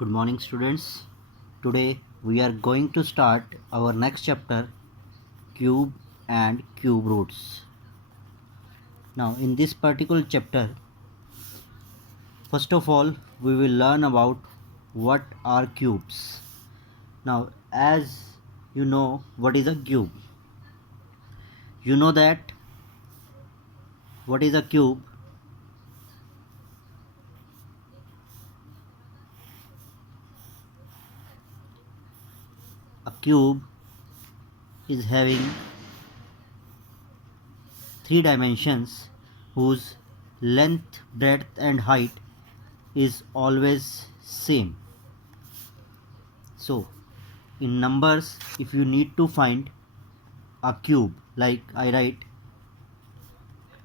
Good morning, students. Today we are going to start our next chapter, cube and cube roots. Now in this particular chapter, first of all we will learn about what are cubes. Now as you know what is a cube, you know that what is a cube. A cube is having three dimensions whose length, breadth and height is always same. So in numbers, if you need to find a cube, like I write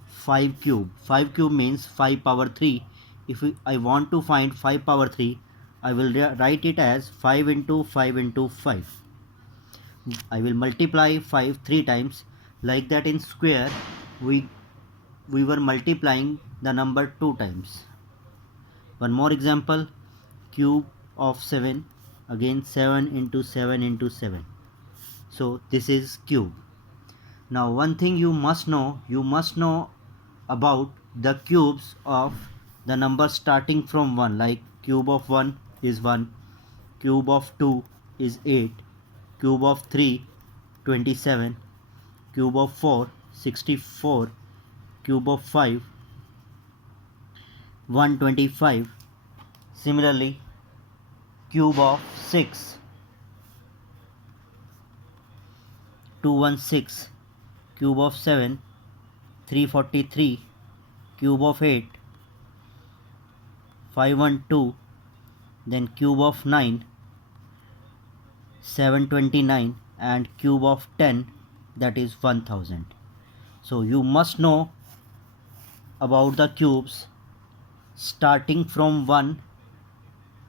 5 cube. 5 cube means 5 power 3. If I want to find 5 power 3, I will write it as 5 into 5 into 5. I will multiply 5 3 times. Like that in square, we were multiplying the number 2 times. One more example, cube of 7, again 7 into 7 into 7. So this is cube. Now one thing you must know about the cubes of the number starting from 1, like cube of 1 is 1, cube of 2 is 8, cube of 3 27, cube of 4 64, cube of 5 125. Similarly, cube of 6 216, cube of 7 343, cube of 8 512, then cube of 9 729 and cube of 10, that is 1000. So you must know about the cubes starting from 1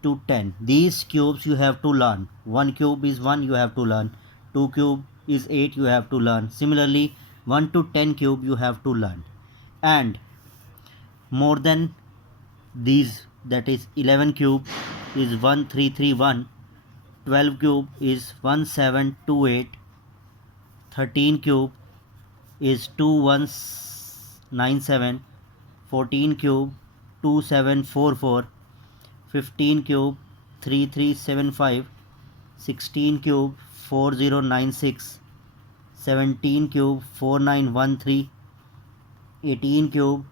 to 10. These cubes you have to learn. 1 cube is 1, you have to learn. 2 cube is 8, you have to learn. Similarly 1 to 10 cube you have to learn. And more than these, that is 11 cube is 1331, 12 cube is 1728, 13 cube is 2197, 14 cube 2744, 15 cube 3375, 16 cube 4096, 17 cube 4913, 18 cube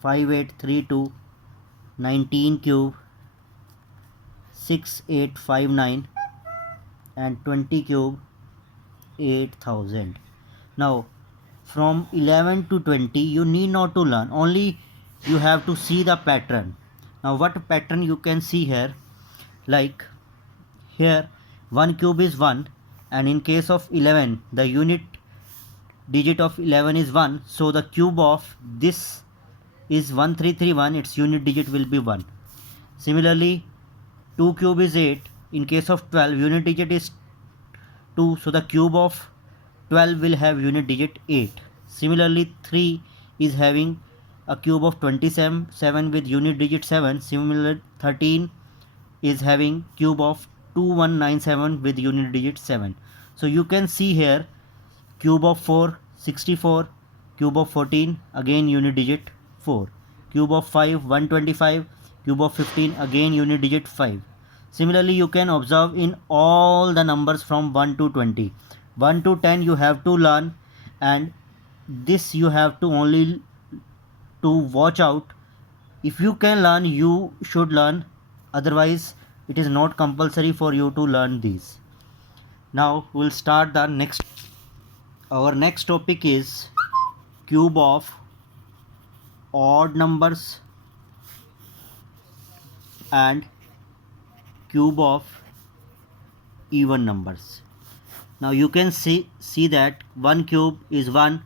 5832, 19 cube 6859 and 20 cube 8000. Now from 11 to 20 you need not to learn, only you have to see the pattern. Now what pattern you can see here, like here 1 cube is 1, and in case of 11 the unit digit of 11 is 1, so the cube of this is 1331, its unit digit will be 1. Similarly 2 cube is 8, in case of 12 unit digit is 2, so the cube of 12 will have unit digit 8. Similarly 3 is having a cube of 27 with unit digit 7. Similarly 13 is having cube of 2197 with unit digit 7. So you can see here cube of 4 64, cube of 14 again unit digit 4, cube of 5 125, cube of 15 again unit digit 5. Similarly you can observe in all the numbers from 1 to 20. 1 to 10 you have to learn, and this you have to only to watch out. If you can learn, you should learn, otherwise it is not compulsory for you to learn these. Now we'll start the next. Our next topic is cube of odd numbers and cube of even numbers. Now you can see that 1 cube is 1,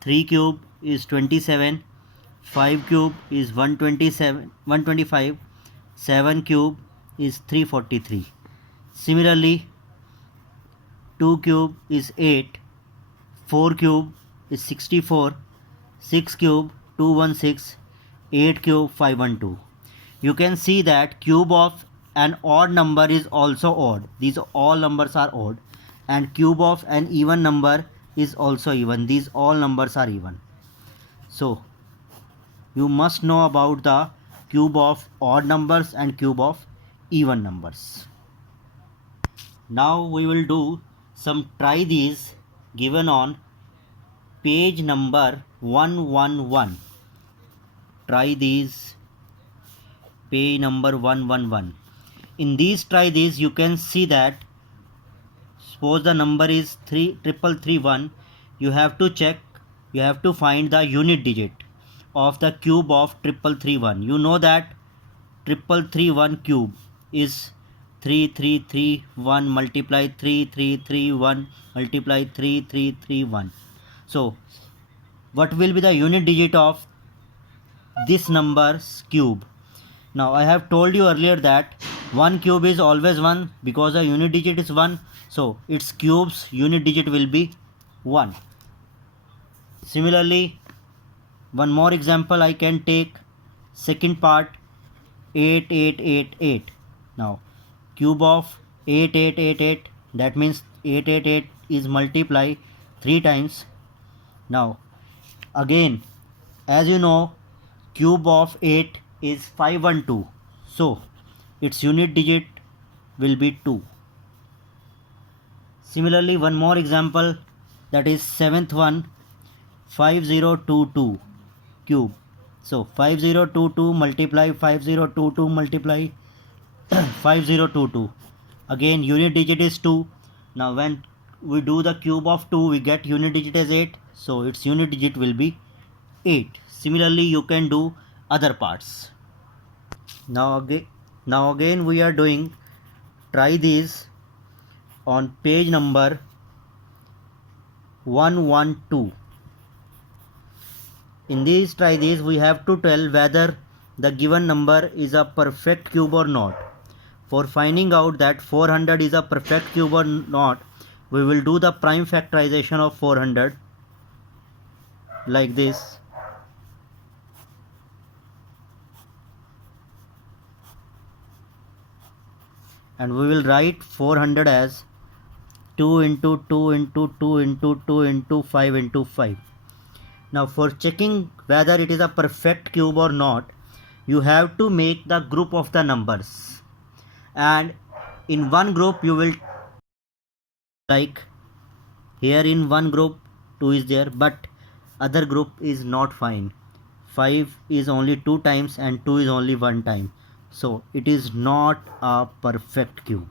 3 cube is 27, 5 cube is 125, 7 cube is 343. Similarly 2 cube is 8, 4 cube is 64, 6 cube 216, 8 cube 512. You can see that cube of an odd number is also odd. These all numbers are odd. And cube of an even number is also even. These all numbers are even. So you must know about the cube of odd numbers and cube of even numbers. Now we will do some try these given on page number 111. Try these, page number 111. In these try these, you can see that suppose the number is 3331, you have to check, you have to find the unit digit of the cube of 3331. You know that 3331 cube is 3331 multiply 3331 multiply 3331. So what will be the unit digit of this number's cube? Now I have told you earlier that 1 cube is always 1 because the unit digit is 1, so its cube's unit digit will be 1. Similarly, one more example I can take, second part, 8888. Now cube of 8888, that means 888 is multiply 3 times. Now again, as you know, cube of 8 is 512, so its unit digit will be 2. Similarly, one more example, that is 7th one, 5022 cube. So 5022 multiply 5022 multiply 5022. Again unit digit is 2. Now when we do the cube of 2, we get unit digit as 8, so its unit digit will be 8. Similarly, you can do other parts. Now again we are doing try these on page number 112. In these try these, we have to tell whether the given number is a perfect cube or not. For finding out that 400 is a perfect cube or not, we will do the prime factorization of 400 like this. And we will write 400 as 2 into 2 into 2 into 2 into 5 into 5. Now for checking whether it is a perfect cube or not, you have to make the group of the numbers, and in one group you will, like here in one group 2 is there, but other group is not fine. 5 is only 2 times and 2 is only 1 time, so it is not a perfect cube.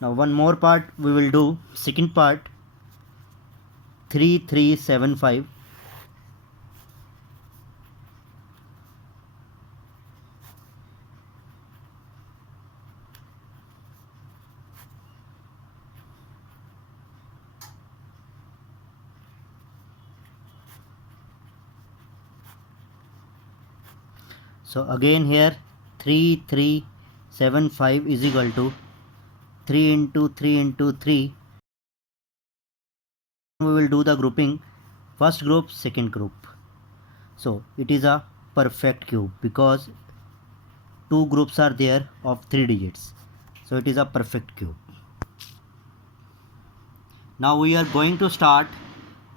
Now one more part we will do, second part, 3375. So again here 3375 is equal to 3 into 3 into 3. We will do the grouping, first group, second group. So it is a perfect cube because two groups are there of 3 digits. So it is a perfect cube. Now we are going to start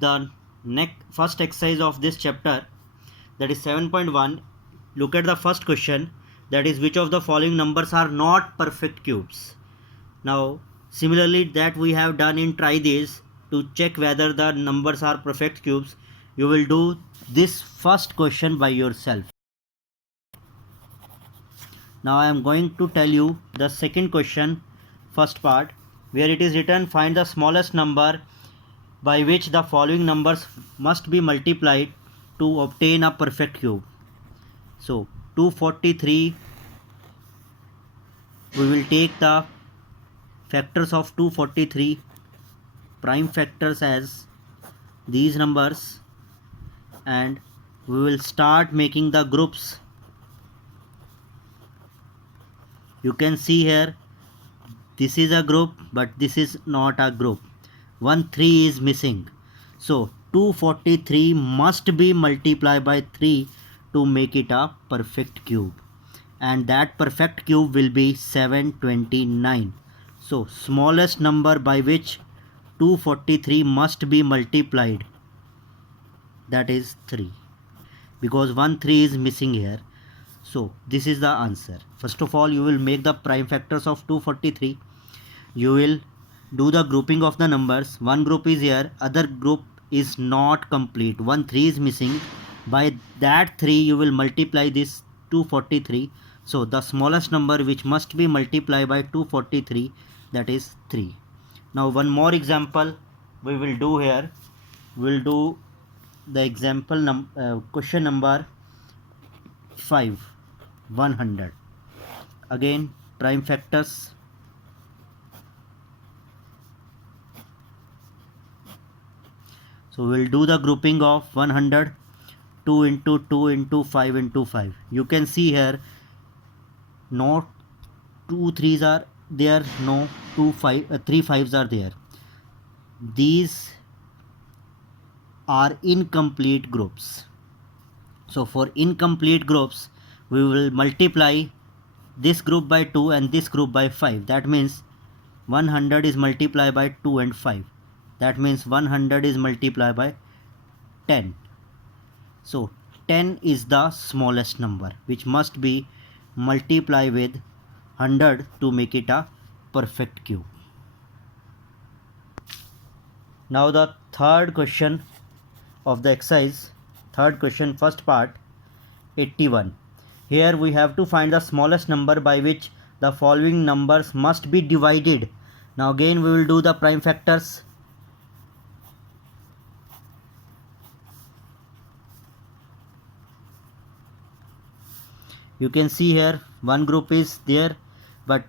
the first exercise of this chapter, that is 7.1. Look at the first question, that is which of the following numbers are not perfect cubes. Now similarly that we have done in try this, to check whether the numbers are perfect cubes, you will do this first question by yourself. Now I am going to tell you the second question, first part, where it is written find the smallest number by which the following numbers must be multiplied to obtain a perfect cube. So 243, we will take the factors of 243, prime factors as these numbers, and we will start making the groups. You can see here this is a group, but this is not a group. 3 is missing, so 243 must be multiplied by 3 to make it a perfect cube, and that perfect cube will be 729. So smallest number by which 243 must be multiplied, that is 3, because 1 3 is missing here. So this is the answer. First of all, you will make the prime factors of 243. You will do the grouping of the numbers. One group is here, other group is not complete, 1 3 is missing. By that 3 you will multiply this 243. So the smallest number which must be multiplied by 243, that is 3. Now one more example we will do here. We will do the example question number 5, 100. Again, prime factors. So we'll do the grouping of 100, 2 into 2 into 5 into 5. You can see here, no 2 3s are there, no 3 5s are there. These are incomplete groups. So for incomplete groups, we will multiply this group by 2 and this group by 5. That means 100 is multiplied by 2 and 5. That means 100 is multiplied by 10. So 10 is the smallest number which must be multiplied with 100 to make it a perfect cube. Now the third question of the exercise, third question, first part, 81. Here we have to find the smallest number by which the following numbers must be divided. Now again we will do the prime factors. You can see here one group is there but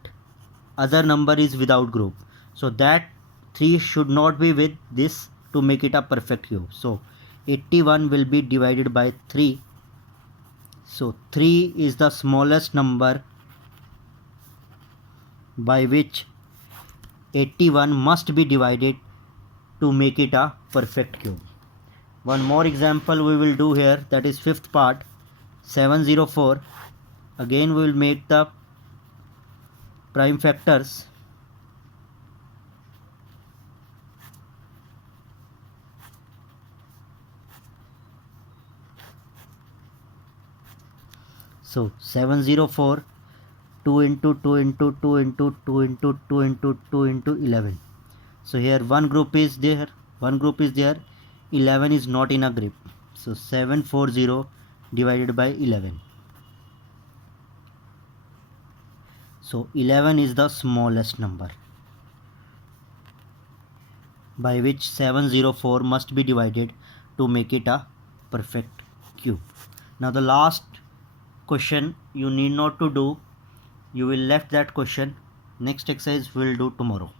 other number is without group. So that 3 should not be with this to make it a perfect cube. So 81 will be divided by 3. So 3 is the smallest number by which 81 must be divided to make it a perfect cube. One more example we will do here, that is fifth part, 704. Again we will make the prime factors. So 704, 2 into 2 into 2 into 2 into 2 into 2 into 11. So here one group is there, 11 is not in a group. So 740 divided by 11. So 11 is the smallest number by which 704 must be divided to make it a perfect cube. Now the last question you need not to do, you will left that question. Next exercise we will do tomorrow.